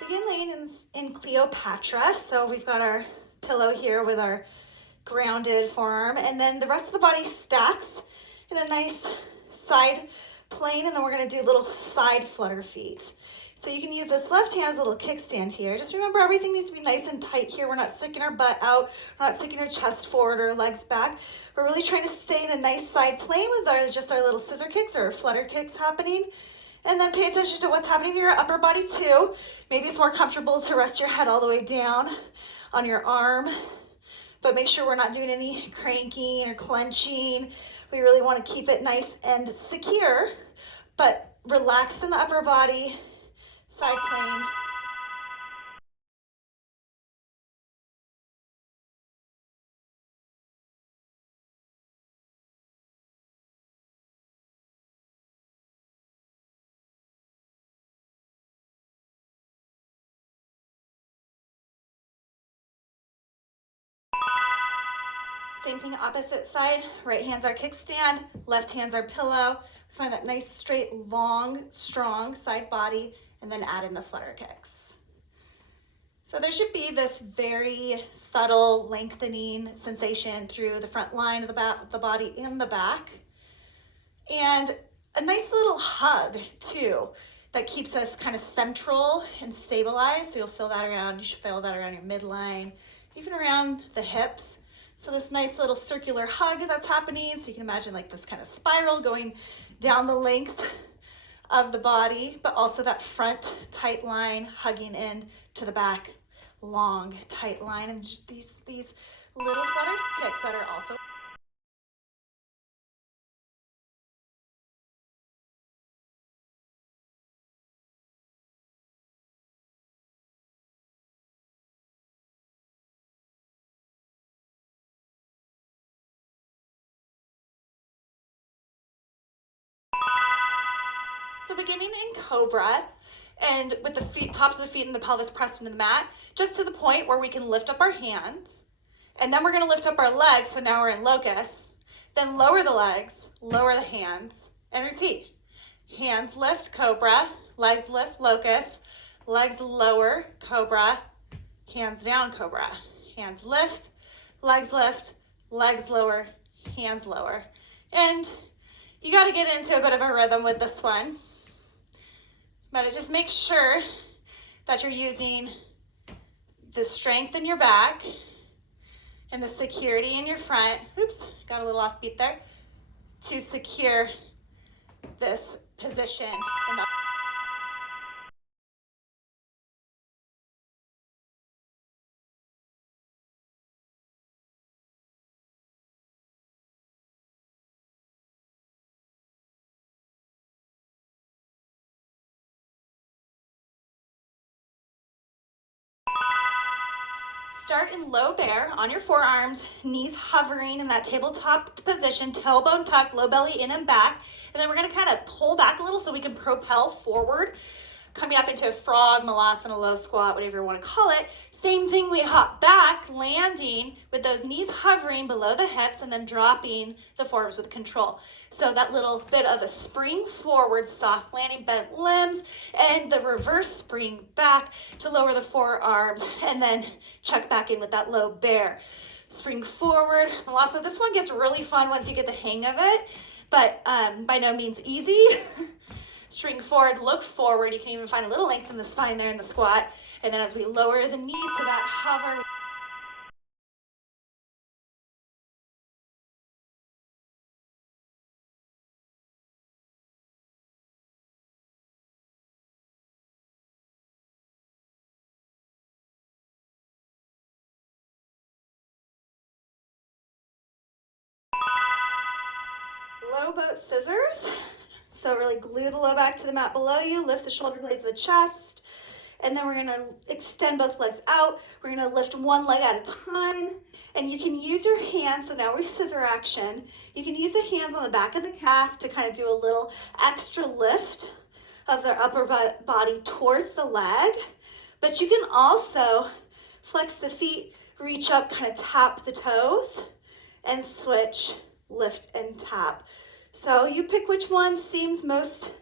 Begin laying in Cleopatra. So we've got our pillow here with our grounded forearm, and then the rest of the body stacks in a nice side plane, and then we're going to do little side flutter feet. So you can use this left hand as a little kickstand here. Just remember, everything needs to be nice and tight here. We're not sticking our butt out. We're not sticking our chest forward or legs back. We're really trying to stay in a nice side plane with just our little scissor kicks or flutter kicks happening. And then pay attention to what's happening in your upper body too. Maybe it's more comfortable to rest your head all the way down on your arm, but make sure we're not doing any cranking or clenching. We really want to keep it nice and secure, but relaxed in the upper body, side plane. Same thing, opposite side. Right hand's our kickstand, left hand's our pillow. Find that nice, straight, long, strong side body, and then add in the flutter kicks. So there should be this very subtle lengthening sensation through the front line of the body and the back. And a nice little hug too that keeps us kind of central and stabilized. So you'll feel that around, you should feel that around your midline, even around the hips. So this nice little circular hug that's happening. So you can imagine like this kind of spiral going down the length of the body, but also that front tight line hugging in to the back, long tight line, and these little flutter kicks that are also So beginning in Cobra, and with the feet, tops of the feet and the pelvis pressed into the mat, just to the point where we can lift up our hands. And then we're gonna lift up our legs, so now we're in locust. Then lower the legs, lower the hands, and repeat. Hands lift, Cobra, legs lift, locust, legs lower, Cobra, hands down, Cobra. Hands lift, legs lower, hands lower. And you gotta get into a bit of a rhythm with this one. But it just makes sure that you're using the strength in your back and the security in your front. Oops, got a little offbeat there. To secure this position in the Start in low bear on your forearms, knees hovering in that tabletop position, tailbone tucked, low belly in and back. And then we're gonna kind of pull back a little so we can propel forward, coming up into a frog, malasana, low squat, whatever you wanna call it. Same thing, we hop back, landing with those knees hovering below the hips and then dropping the forearms with control. So that little bit of a spring forward, soft landing, bent limbs, and the reverse spring back to lower the forearms, and then check back in with that low bear. Spring forward, malasana. This one gets really fun once you get the hang of it, but by no means easy. String forward, look forward. You can even find a little length in the spine there in the squat. And then as we lower the knees to that hover. Low boat scissors. So really glue the low back to the mat below you, lift the shoulder blades of the chest, and then we're gonna extend both legs out. We're gonna lift one leg at a time, and you can use your hands, so now we're scissor action. You can use the hands on the back of the calf to kind of do a little extra lift of their upper body towards the leg, but you can also flex the feet, reach up, kind of tap the toes, and switch, lift and tap. So you pick which one seems most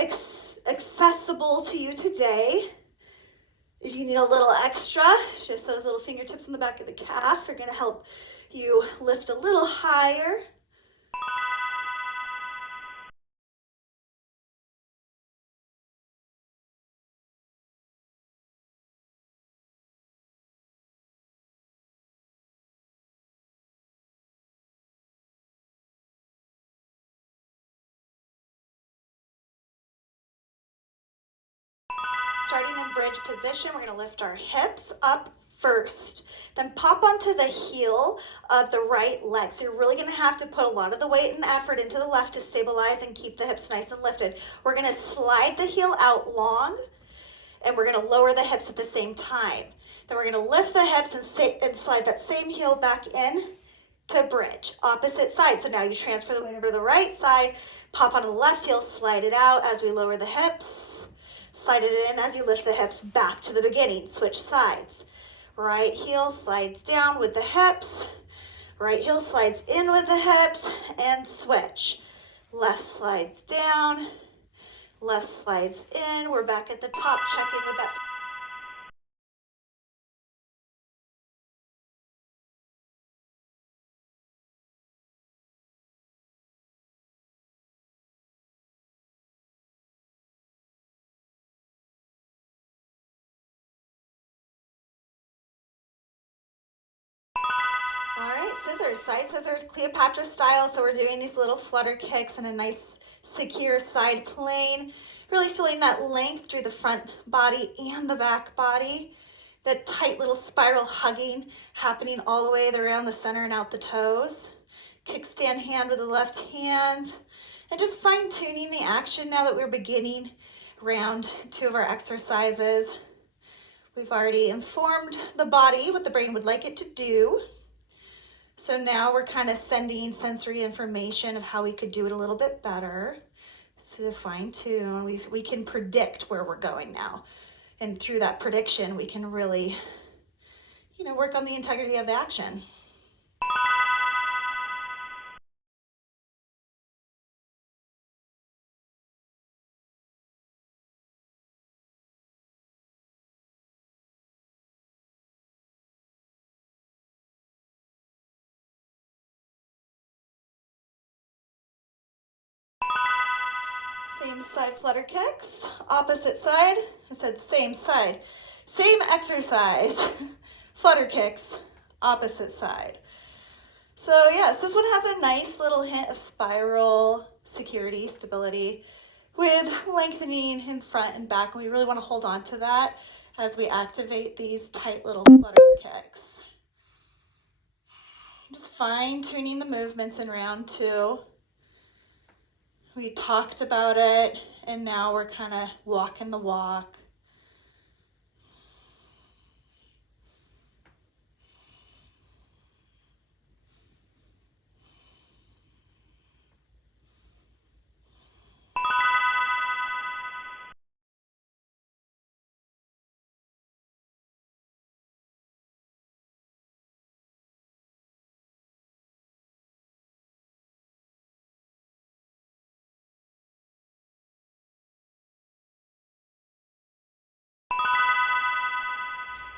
accessible to you today. If you need a little extra, just those little fingertips in the back of the calf are gonna help you lift a little higher. Starting in bridge position, we're gonna lift our hips up first, then pop onto the heel of the right leg. So you're really gonna have to put a lot of the weight and effort into the left to stabilize and keep the hips nice and lifted. We're gonna slide the heel out long, and we're gonna lower the hips at the same time. Then we're gonna lift the hips and slide that same heel back in to bridge, opposite side. So now you transfer the weight over to the right side, pop on the left heel, slide it out as we lower the hips, slide it in as you lift the hips back to the beginning, switch sides. Right heel slides down with the hips, right heel slides in with the hips, and switch. Left slides down, left slides in. We're back at the top, check in with that. All right, scissors, side scissors, Cleopatra style. So we're doing these little flutter kicks in a nice secure side plane. Really feeling that length through the front body and the back body. That tight little spiral hugging happening all the way around the center and out the toes. Kickstand hand with the left hand. And just fine tuning the action now that we're beginning round 2 of our exercises. We've already informed the body what the brain would like it to do. So now we're kind of sending sensory information of how we could do it a little bit better. So to fine tune, we can predict where we're going now. And through that prediction, we can really, work on the integrity of the action. Same side flutter kicks, opposite side. I said same side. Same exercise. Flutter kicks, opposite side. So yes, this one has a nice little hint of spiral, security, stability, with lengthening in front and back. And we really want to hold on to that as we activate these tight little flutter kicks. Just fine tuning the movements in round 2. We talked about it, and now we're kind of walking the walk.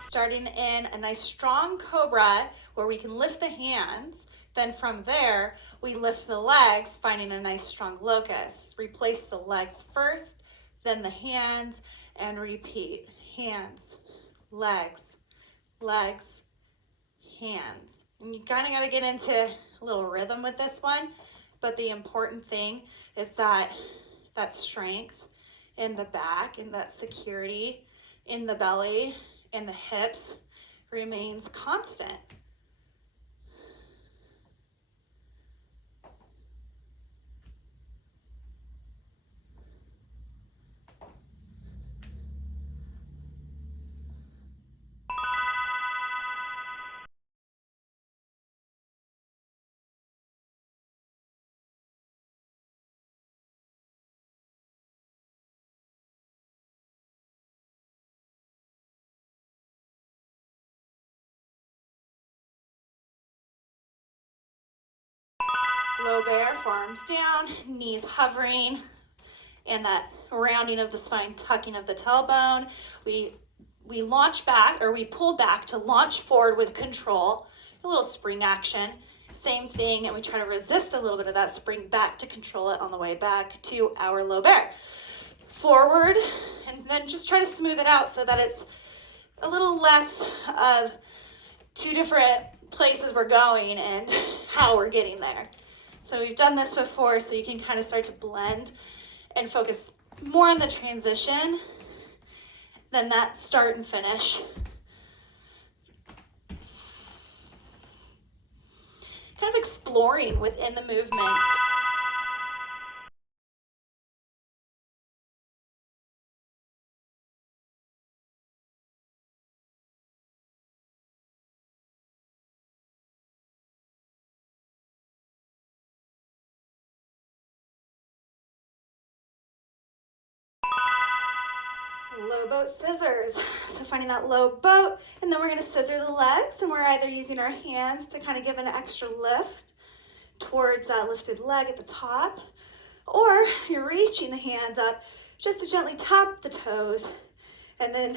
Starting in a nice strong cobra where we can lift the hands. Then from there, we lift the legs, finding a nice strong locust. Replace the legs first, then the hands, and repeat. Hands, legs, legs, hands. And you kind of got to get into a little rhythm with this one. But the important thing is that strength in the back and that security in the belly and the hips remains constant. Low bear, forearms down, knees hovering, and that rounding of the spine, tucking of the tailbone. We we launch back, or we pull back to launch forward with control, a little spring action. Same thing, and we try to resist a little bit of that spring back to control it on the way back to our low bear. Forward, and then just try to smooth it out so that it's a little less of two different places we're going and how we're getting there. So we've done this before, so you can kind of start to blend and focus more on the transition than that start and finish. Kind of exploring within the movements. Low boat scissors. So finding that low boat, and then we're going to scissor the legs, and we're either using our hands to kind of give an extra lift towards that lifted leg at the top, or you're reaching the hands up just to gently tap the toes and then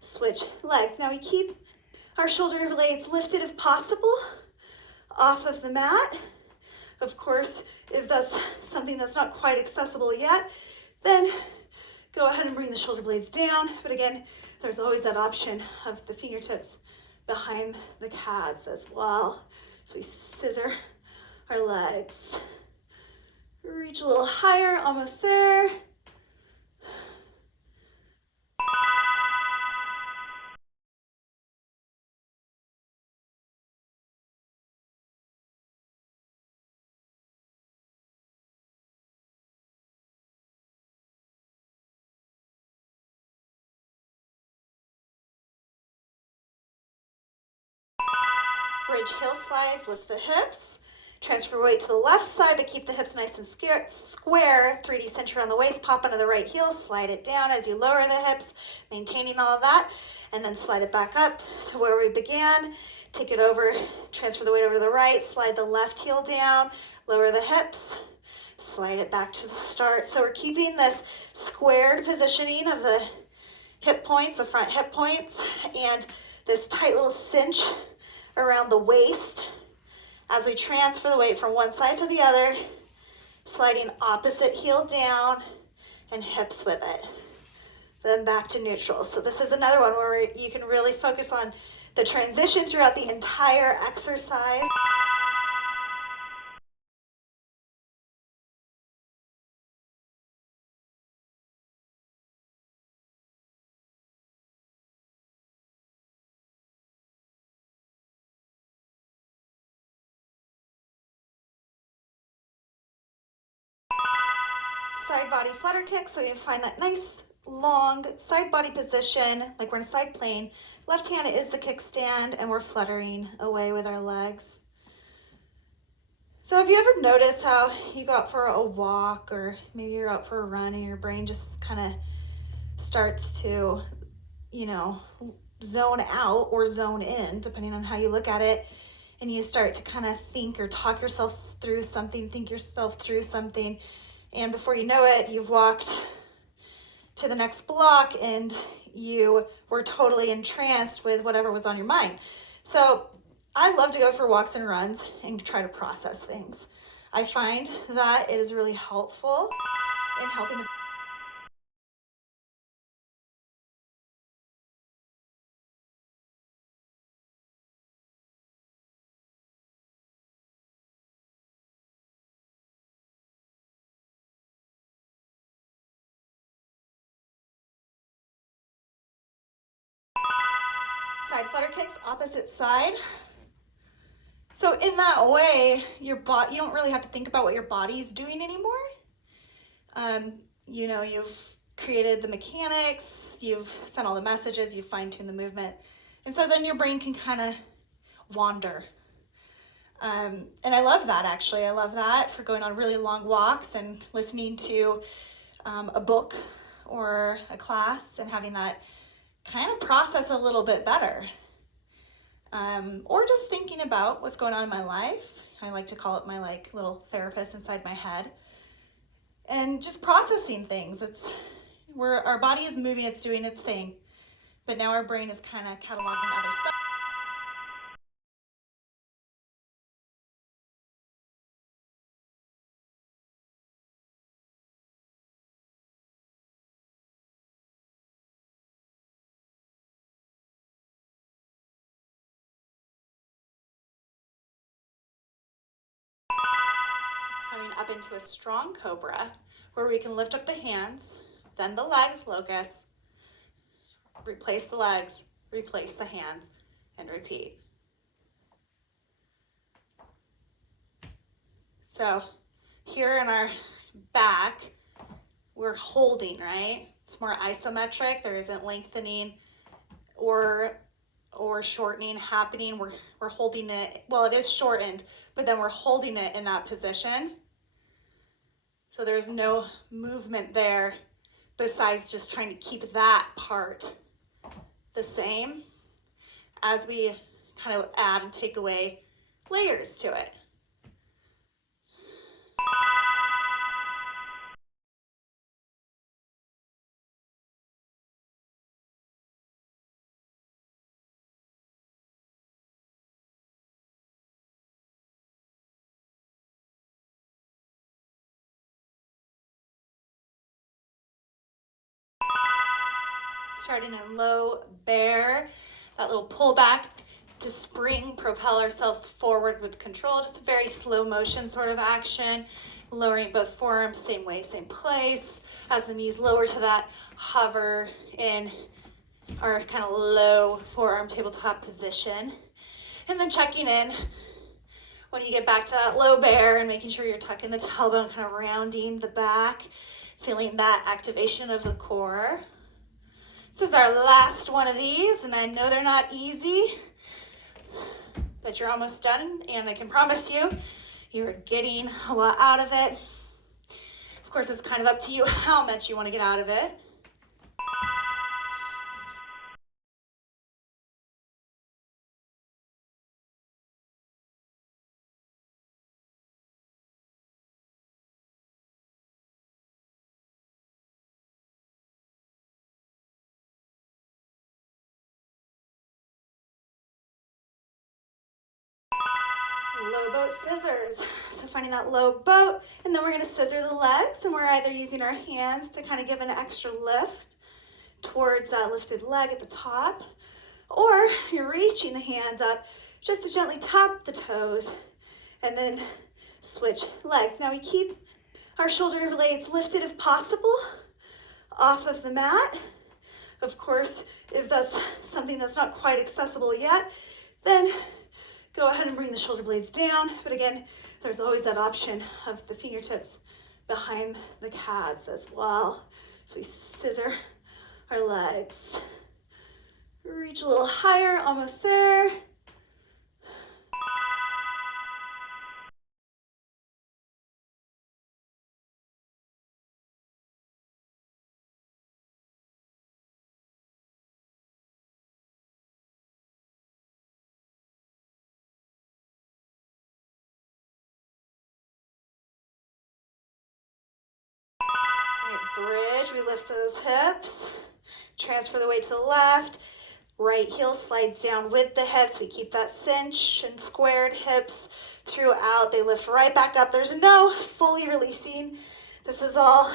switch legs. Now we keep our shoulder blades lifted if possible off of the mat. Of course, if that's something that's not quite accessible yet, then go ahead and bring the shoulder blades down. But again, there's always that option of the fingertips behind the calves as well. So we scissor our legs. Reach a little higher, almost there. Bridge heel slides, lift the hips. Transfer weight to the left side, but keep the hips nice and square. 3D center on the waist, pop onto the right heel, slide it down as you lower the hips, maintaining all of that, and then slide it back up to where we began. Take it over, transfer the weight over to the right, slide the left heel down, lower the hips, slide it back to the start. So we're keeping this squared positioning of the hip points, the front hip points, and this tight little cinch around the waist as we transfer the weight from one side to the other, sliding opposite heel down and hips with it. Then back to neutral. So this is another one where you can really focus on the transition throughout the entire exercise. Side body flutter kick, so you can find that nice long side body position, like we're in a side plane. Left hand is the kickstand, and we're fluttering away with our legs. So have you ever noticed how you go out for a walk, or maybe you're out for a run and your brain just kind of starts to, zone out or zone in, depending on how you look at it, and you start to kind of think or talk yourself through something, and before you know it, you've walked to the next block and you were totally entranced with whatever was on your mind. So I love to go for walks and runs and try to process things. I find that it is really helpful in helping the side flutter kicks, opposite side. So in that way, you don't really have to think about what your body is doing anymore. You've created the mechanics, you've sent all the messages, you've fine-tuned the movement. And so then your brain can kind of wander. And I love that, actually. I love that for going on really long walks and listening to a book or a class and having that kind of process a little bit better. Or just thinking about what's going on in my life. I like to call it my little therapist inside my head. And just processing things. It's where our body is moving, it's doing its thing. But now our brain is kind of cataloging other stuff. Coming up into a strong cobra where we can lift up the hands, then the legs, locust, replace the legs, replace the hands, and repeat. So here in our back, we're holding, right? It's more isometric. There isn't lengthening or shortening happening. We're holding it. Well, it is shortened, but then we're holding it in that position. So there's no movement there besides just trying to keep that part the same as we kind of add and take away layers to it. Starting in low bear, that little pull back to spring, propel ourselves forward with control, just a very slow motion sort of action, lowering both forearms, same way, same place, as the knees lower to that hover in our kind of low forearm tabletop position. And then checking in when you get back to that low bear and making sure you're tucking the tailbone, kind of rounding the back, feeling that activation of the core. This is our last one of these, and I know they're not easy, but you're almost done, and I can promise you, you're getting a lot out of it. Of course, it's kind of up to you how much you want to get out of it. Low boat scissors. So finding that low boat, and then we're going to scissor the legs, and we're either using our hands to kind of give an extra lift towards that lifted leg at the top, or you're reaching the hands up just to gently tap the toes and then switch legs. Now we keep our shoulder blades lifted if possible off of the mat. Of course, if that's something that's not quite accessible yet, then go ahead and bring the shoulder blades down. But again, there's always that option of the fingertips behind the calves as well. So we scissor our legs. Reach a little higher, almost there. Bridge, we lift those hips, transfer the weight to the left, right heel slides down with the hips. We keep that cinch and squared hips throughout. They lift right back up. There's no fully releasing. This is all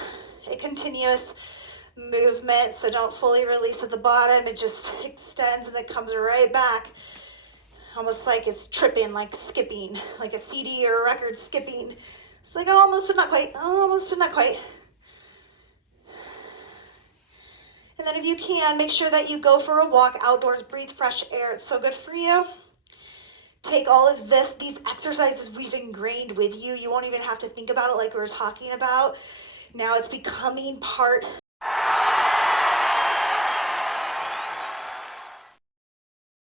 a continuous movement, so don't fully release at the bottom. It just extends and then comes right back, almost like it's tripping, like skipping, like a CD or a record skipping. It's like almost but not quite, almost but not quite. And then if you can, make sure that you go for a walk outdoors, breathe fresh air. It's so good for you. Take all of these exercises we've ingrained with you. You won't even have to think about it like we were talking about. Now it's becoming part